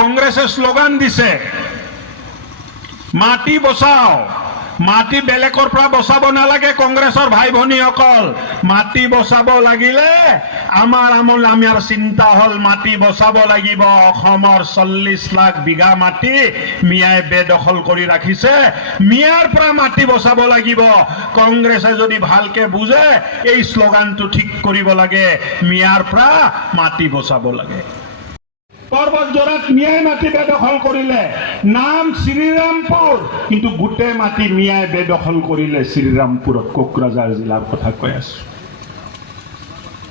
কংগ্ৰেসে slogan দিছে মাটি বচাও মাটি বেলেগৰ পৰা বচাব নালাগে কংগ্ৰেছৰ ভাই ভনীসকল মাটি বচাব লাগিলে আমাৰ চিন্তা হল মাটি বচাব লাগিব অসমৰ 40 লাখ বিঘা মাটি মিয়াই বেদখল কৰি ৰাখিছে মিয়াৰ পৰা মাটি বচাব লাগিব কংগ্ৰেছে যদি ভালকে বুজে এই স্লোগানটো ঠিক কৰিব লাগে মিয়াৰ পৰা মাটি বচাব লাগে পৰ্বতজোৰাত মিয়াই মাটি বেদখল কৰিলে নাম শ্ৰীৰামপুৰ কিন্তু গোটেই মাটি মিয়াই বেদখল কৰিলে শ্ৰীৰামপুৰত কোকৰাঝাৰ জিলাৰ কথা কৈ আছো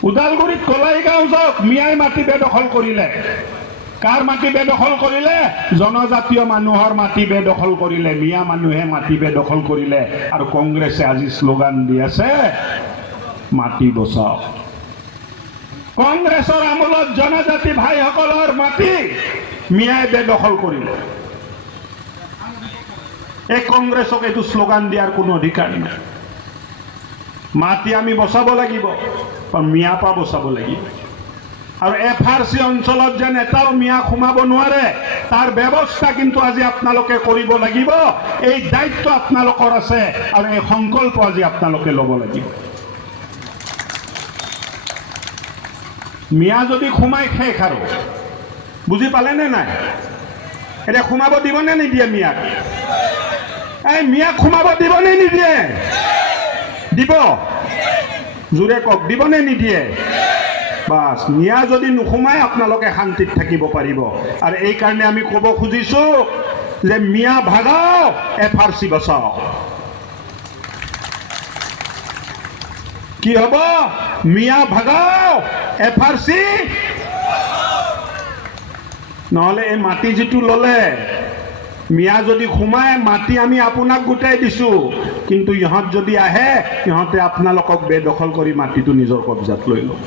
উদালগুৰিত কলাইগাঁও যাওক মিয়াই মাটি বেদখল কৰিলে কাৰ মাটি বেদখল কৰিলে জনজাতীয় মানুহৰ মাটি বেদখল কৰিলে মিয়া মানুহে মাটি বেদখল কৰিলে আৰু কংগ্ৰেছে আজি স্লোগান দি আছে মাটি বচাও কংগ্ৰেছৰ আমলত জনজাতি ভাইসকলৰ মাটি মিয়াই বেদখল কৰিলে এই কংগ্ৰেছক এইটো স্লোগান দিয়াৰ কোনো অধিকাৰ নাই মাটি আমি বচাব লাগিব মিয়া পৰা বচাব লাগিব আৰু এফআৰসি অঞ্চলত যেন এটাও মিয়া সোমাব নোৱাৰে তাৰ ব্যৱস্থা কিন্তু আজি আপোনালোকে কৰিব লাগিব এই দায়িত্ব আপোনালোকৰ আছে আৰু এই সংকল্প আজি আপোনালোকে ল'ব লাগিব মিয়া যদি সোমাই শেষ আৰু বুজি পালেনে নাই এটা সোমাব দিবনে নিদিয়ে মিয়াক এই মিয়াক সোমাব দিবনে নিদিয়ে দিব জোৰে কওক দিবনে নিদিয়ে বাস মিয়া যদি নোসোমাই আপোনালোকে শান্তিত থাকিব পাৰিব আৰু এই কাৰণে আমি ক'ব খুজিছো যে মিয়া ভাগাও এফআৰসি বচাও কি হ'ব মিয়া ভাগাও এফআৰসি নহলে এই মাটি যেটো ললে মিয়া যদি সোমায় মাটি আমি আপোনাক গোটাই দিছো কিন্তু ইহঁত যদি আহে ইহঁতে আপোনালোকক বেদখল কৰি মাটিটো নিজৰ কব্জাত লৈ লয়